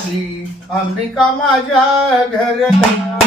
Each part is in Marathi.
आली. अंबिका माझ्या घरला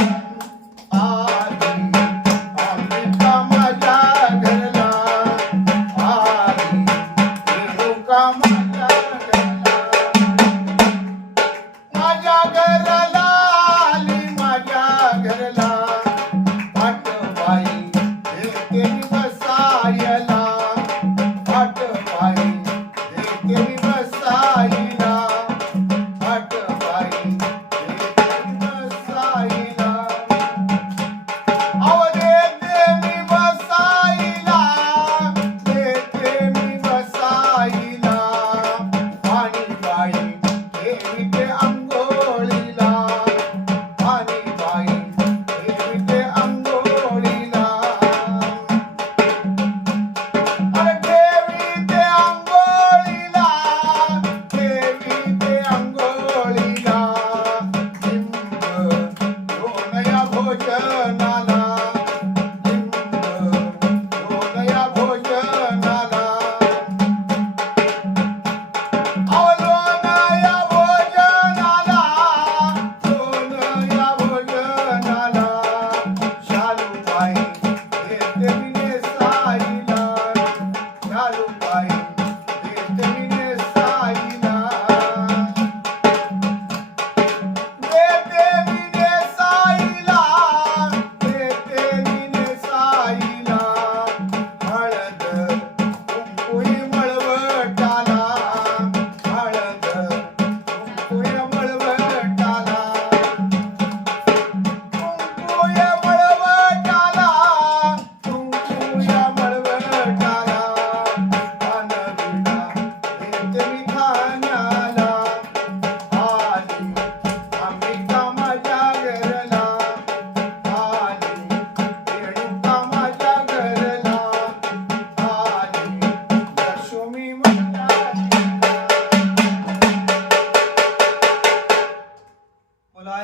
Namaskar.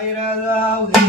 I love you.